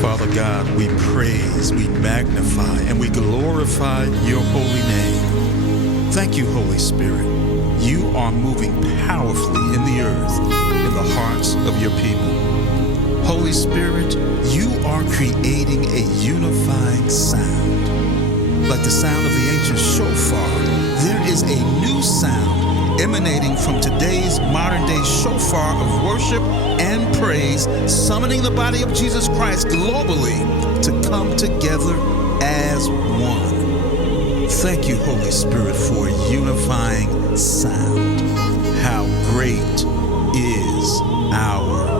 Father God, we praise, we magnify, and we glorify your holy name. Thank you, Holy Spirit. You are moving powerfully in the earth, in the hearts of your people. Holy Spirit, you are creating a unifying sound. Like the sound of the ancient shofar, there is a new sound emanating from today's modern-day shofar of worship and praise, summoning the body of Jesus Christ globally to come together as one. Thank you, Holy Spirit, for unifying sound. How great is our